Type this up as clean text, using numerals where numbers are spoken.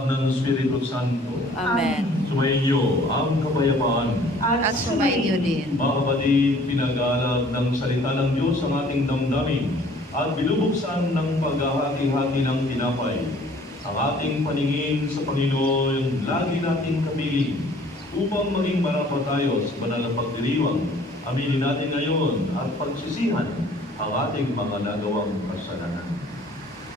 at ng Espiritu Santo. Amen. Sumainyo ang kapayapaan. At sumainyo din. Mga kapatid, pinag-aalab ng salita ng Diyos ang ating damdamin at binubuksan ng paghahati-hati ng tinapay. Ang ating paningin sa Panginoon lagi nating kapiling upang maging marapat tayo sa banal na pagdiriwang. Aminin natin ngayon at pagsisihan ang ating mga nagawang kasalanan.